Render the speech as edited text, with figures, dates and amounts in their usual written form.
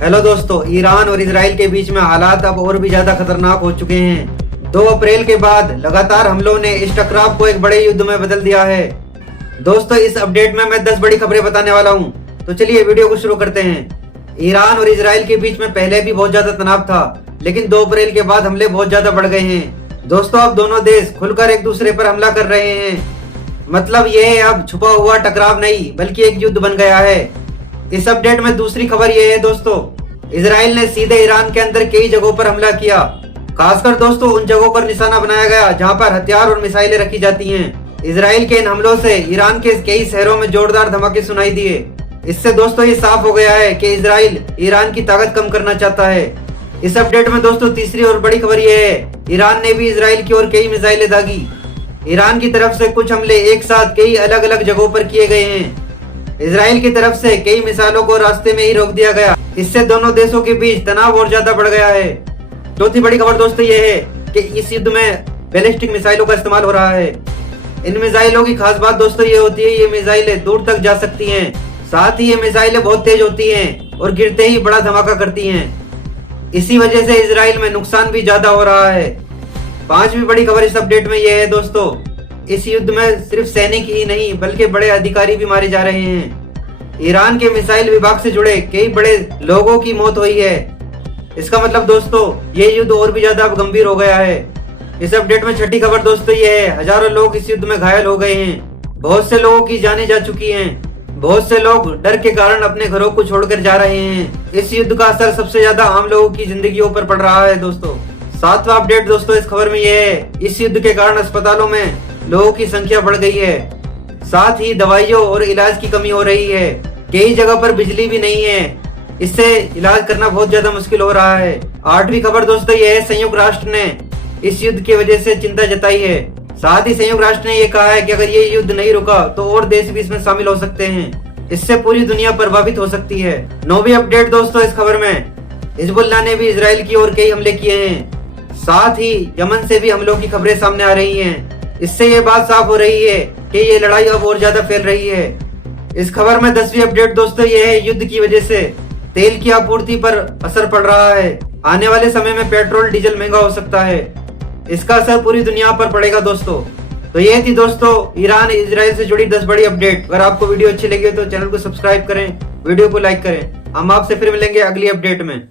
Hello दोस्तों, Iran और Israel के बीच में हालात अब और भी ज्यादा खतरनाक हो चुके हैं। 2 अप्रैल के बाद लगातार हमलों ने इस टकराव को एक बड़े युद्ध में बदल दिया है। दोस्तों, इस अपडेट में मैं 10 बड़ी खबरें बताने वाला हूं, तो चलिए वीडियो को शुरू करते हैं। ईरान और इजराइल के बीच में पहले भी बहुत ज्यादा तनाव था, लेकिन 2 अप्रैल के बाद हमले बहुत ज्यादा बढ़ गए हैं। दोस्तों, अब दोनों देश खुलकर एक दूसरे पर हमला कर रहे हैं। मतलब यह अब छुपा हुआ टकराव नहीं, बल्कि एक युद्ध बन गया है। इस अपडेट में दूसरी खबर यह है दोस्तों, इजराइल ने सीधे ईरान के अंदर कई जगहों पर हमला किया। खासकर दोस्तों उन जगहों पर निशाना बनाया गया जहां पर हथियार और मिसाइलें रखी जाती हैं। इजराइल के इन हमलों से ईरान के कई शहरों में जोरदार धमाके सुनाई दिए। इससे दोस्तों ये साफ हो गया है कि इजराइल ईरान की ताकत कम करना चाहता है। इस अपडेट में दोस्तों तीसरी और बड़ी खबर यह है, ईरान ने भी इजराइल की ओर कई मिसाइलें दागी। ईरान की तरफ से कुछ हमले एक साथ कई अलग अलग जगहों पर किए गए हैं। इजराइल की तरफ से कई मिसाइलों को रास्ते में ही रोक दिया गया। इससे दोनों देशों के बीच तनाव और ज्यादा बढ़ गया है। चौथी बड़ी खबर दोस्तों ये है कि इस युद्ध में बैलिस्टिक मिसाइलों का इस्तेमाल हो रहा है। इन मिसाइलों की खास बात दोस्तों ये होती है, ये मिसाइलें दूर तक जा सकती हैं। साथ ही ये मिसाइलें बहुत तेज होती हैं और गिरते ही बड़ा धमाका करती हैं। इसी वजह से इजराइल में नुकसान भी ज्यादा हो रहा है। पांचवी बड़ी खबर इस अपडेट में यह है दोस्तों, इस युद्ध में सिर्फ सैनिक ही नहीं बल्कि बड़े अधिकारी भी मारे जा रहे हैं। ईरान के मिसाइल विभाग से जुड़े कई बड़े लोगों की मौत हुई है। इसका मतलब दोस्तों ये युद्ध और भी ज्यादा गंभीर हो गया है। इस अपडेट में छठी खबर दोस्तों ये है, हजारों लोग इस युद्ध में घायल हो गए हैं। बहुत से लोगों की जानें जा चुकी हैं। बहुत से लोग डर के कारण अपने घरों को छोड़कर जा रहे हैं। इस युद्ध का असर सबसे ज्यादा आम लोगों की जिंदगियों पर पड़ रहा है दोस्तों। सातवां अपडेट दोस्तों इस खबर में यह है, इस युद्ध के कारण अस्पतालों में लोगों की संख्या बढ़ गई है। साथ ही दवाइयों और इलाज की कमी हो रही है। कई जगह पर बिजली भी नहीं है, इससे इलाज करना बहुत ज्यादा मुश्किल हो रहा है। आठवीं खबर दोस्तों यह है, संयुक्त राष्ट्र ने इस युद्ध की वजह से चिंता जताई है। साथ ही संयुक्त राष्ट्र ने यह कहा है कि अगर ये युद्ध नहीं रुका तो और देश भी इसमें शामिल हो सकते हैं। इससे पूरी दुनिया प्रभावित हो सकती है। 9वीं अपडेट दोस्तों इस खबर में, हिजबुल्लाह ने भी इजराइल की ओर कई हमले किए हैं। साथ ही यमन से भी हमलों की खबरें सामने आ रही हैं। इससे ये बात साफ हो रही है कि ये लड़ाई अब और ज्यादा फैल रही है। इस खबर में 10वीं अपडेट दोस्तों ये है, युद्ध की वजह से तेल की आपूर्ति पर असर पड़ रहा है। आने वाले समय में पेट्रोल डीजल महंगा हो सकता है। इसका असर पूरी दुनिया पर पड़ेगा दोस्तों। तो ये थी दोस्तों ईरान इजराइल से जुड़ी 10 बड़ी अपडेट। अगर आपको वीडियो अच्छी लगी तो चैनल को सब्सक्राइब करें, वीडियो को लाइक करें। हम आपसे फिर मिलेंगे अगली अपडेट में।